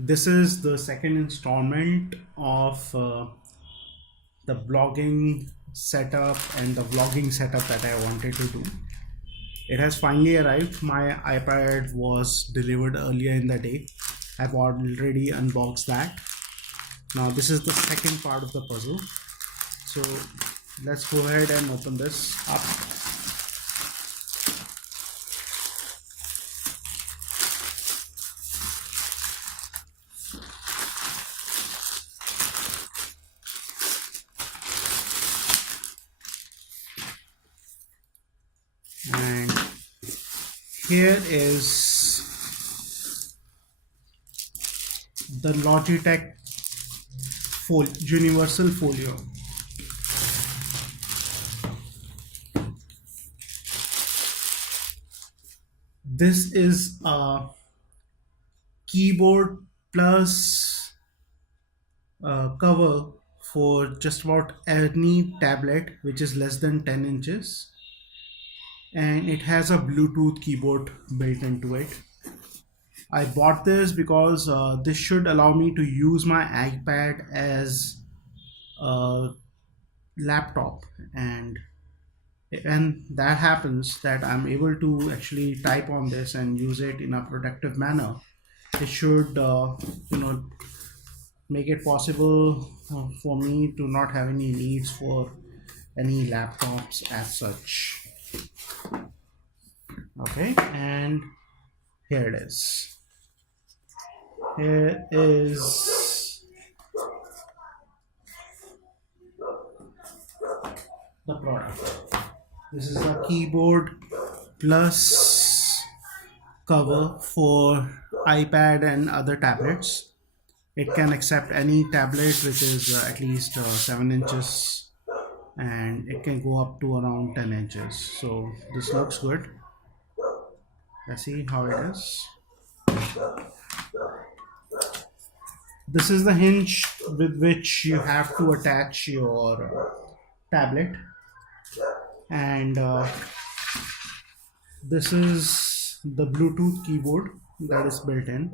This is the second installment of the blogging setup and the vlogging setup that I wanted to do. It has finally arrived. My iPad was delivered earlier in the day. I've already unboxed that. Now this is the second part of the puzzle. So let's go ahead and open this up. And here is the Logitech Universal Folio. This is a keyboard plus cover for just about any tablet which is less than 10 inches, and it has a Bluetooth keyboard built into it. I bought this because this should allow me to use my iPad as a laptop, and when that happens, that I'm able to actually type on this and use it in a productive manner. It should make it possible for me to not have any needs for any laptops as such. Okay, and here it is. Here is the product. This is a keyboard plus cover for iPad and other tablets. It can accept any tablet which is at least 7 inches, and it can go up to around 10 inches. So this looks good. Let's see how it is. This is the hinge with which you have to attach your tablet, and this is the Bluetooth keyboard that is built in.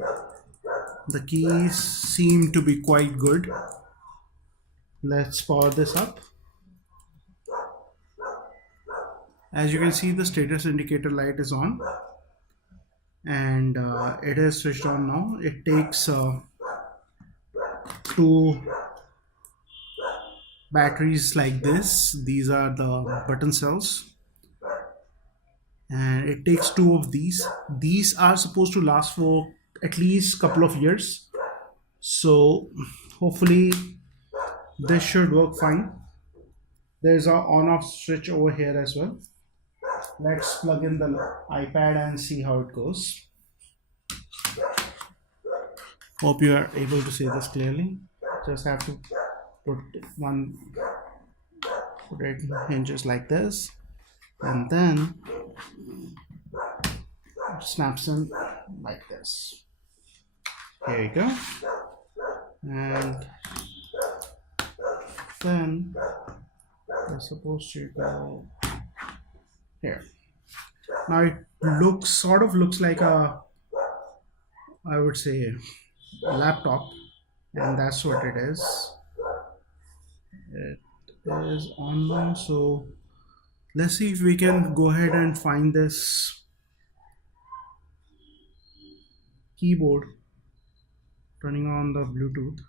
The keys seem to be quite good. Let's power this up. As you can see, the status indicator light is on, and it is switched on now. It takes two batteries like this. These are the button cells, and it takes two of these. These are supposed to last for at least a couple of years, so hopefully this should work fine. There's a on-off switch over here as well. Let's plug in the iPad and see how it goes. Hope you are able to see this clearly. Just have to put it hinges like this, and then it snaps in like this. Here you go. And then we're supposed to go here. Now it looks like a, I would say, a laptop, and that's what it is. It is on now, so let's see if we can go ahead and find this keyboard, turning on the Bluetooth.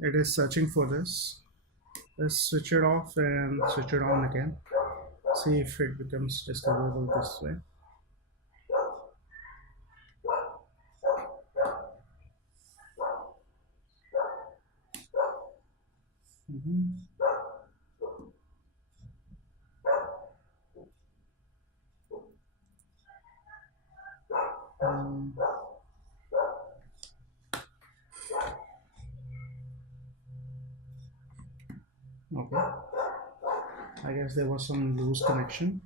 It is searching for this. Let's switch it off and switch it on again. See if it becomes discoverable this way. Okay, I guess there was some loose connection.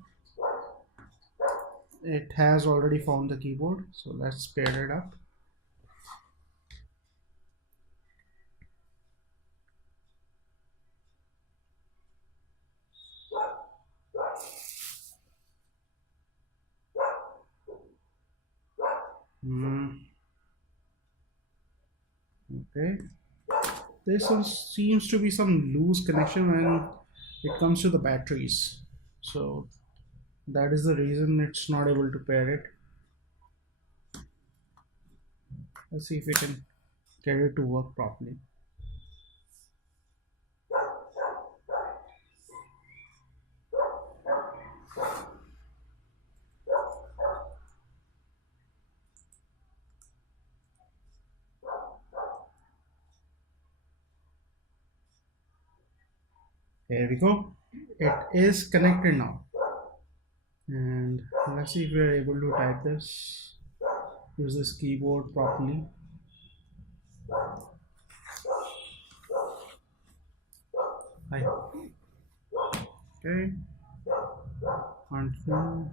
It has already found the keyboard, so let's pair it up. Mm, okay. Seems to be some loose connection when it comes to the batteries. So that is the reason it's not able to pair it. Let's see if we can get it to work properly. Here we go. It is connected now. And let's see if we're able to type this. Use this keyboard properly. Hi. Okay. Continue.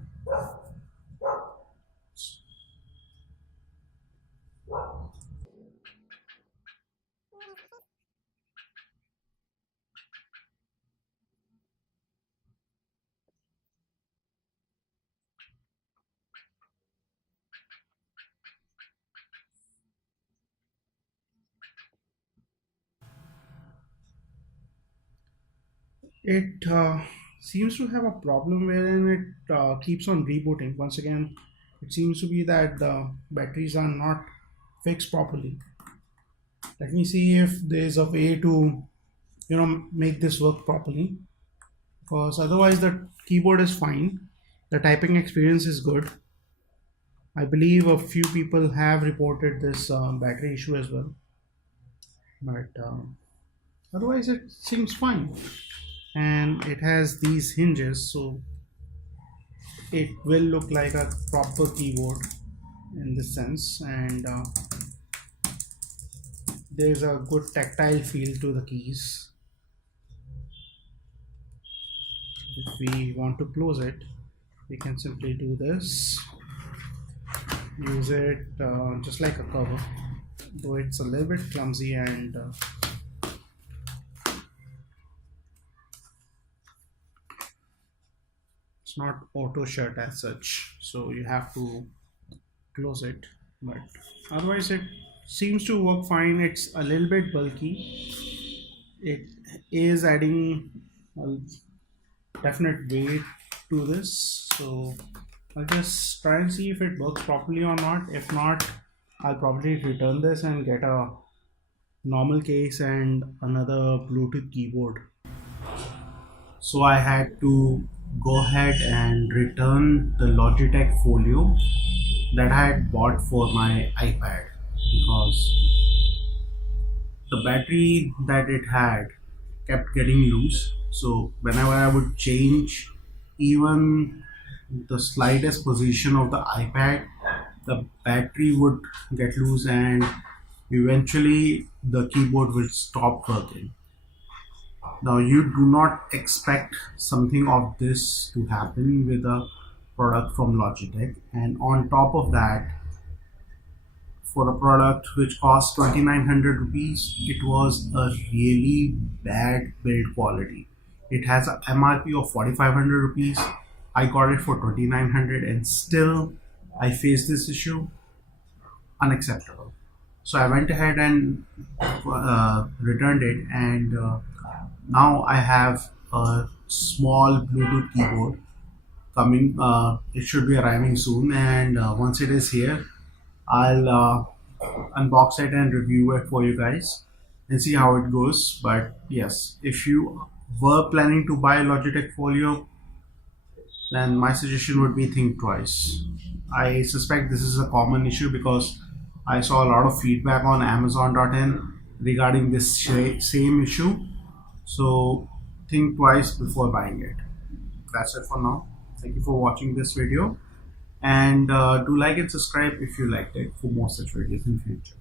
It seems to have a problem wherein it keeps on rebooting. Once again, it seems to be that the batteries are not fixed properly. Let me see if there's a way to, make this work properly. Because otherwise, the keyboard is fine. The typing experience is good. I believe a few people have reported this battery issue as well. But otherwise, it seems fine. And it has these hinges, so it will look like a proper keyboard in this sense, and there's a good tactile feel to the keys. If we want to close it, we can simply do this, use it just like a cover, though it's a little bit clumsy and it's not auto shut as such, so you have to close it. But otherwise it seems to work fine. It's a little bit bulky. It is adding a definite weight to this, so I'll just try and see if it works properly or not. If not, I'll probably return this and get a normal case and another Bluetooth keyboard. So I had to go ahead and return the Logitech Folio that I had bought for my iPad, because the battery that it had kept getting loose. So whenever I would change even the slightest position of the iPad, the battery would get loose and eventually the keyboard will stop working. Now, you do not expect something of this to happen with a product from Logitech, and on top of that, for a product which cost 2900 rupees, it was a really bad build quality. It has a MRP of 4500 rupees. I got it for 2900 and still I faced this issue. Unacceptable. So I went ahead and returned it, and now I have a small Bluetooth keyboard coming. It should be arriving soon, and once it is here, I'll unbox it and review it for you guys and see how it goes. But yes, if you were planning to buy Logitech Folio, then my suggestion would be think twice. I suspect this is a common issue because I saw a lot of feedback on Amazon.in regarding this same issue. So think twice before buying it. That's it for now. Thank you for watching this video, and do like and subscribe if you liked it for more such videos in future.